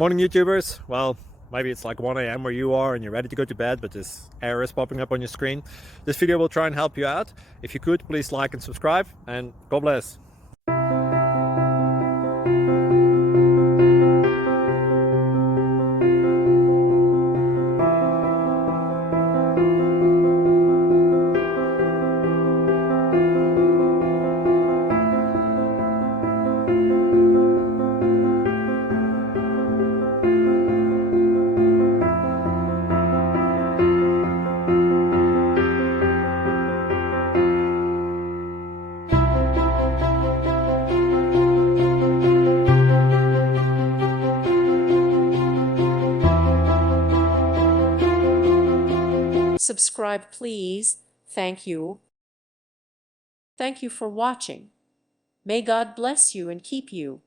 Morning YouTubers. Well, maybe it's like 1 a.m. where you are and you're ready to go to bed, but this error is popping up on your screen. This video will try and help you out. If you could, please like and subscribe, and God bless. Subscribe, please. Thank you. Thank you for watching. May God bless you and keep you.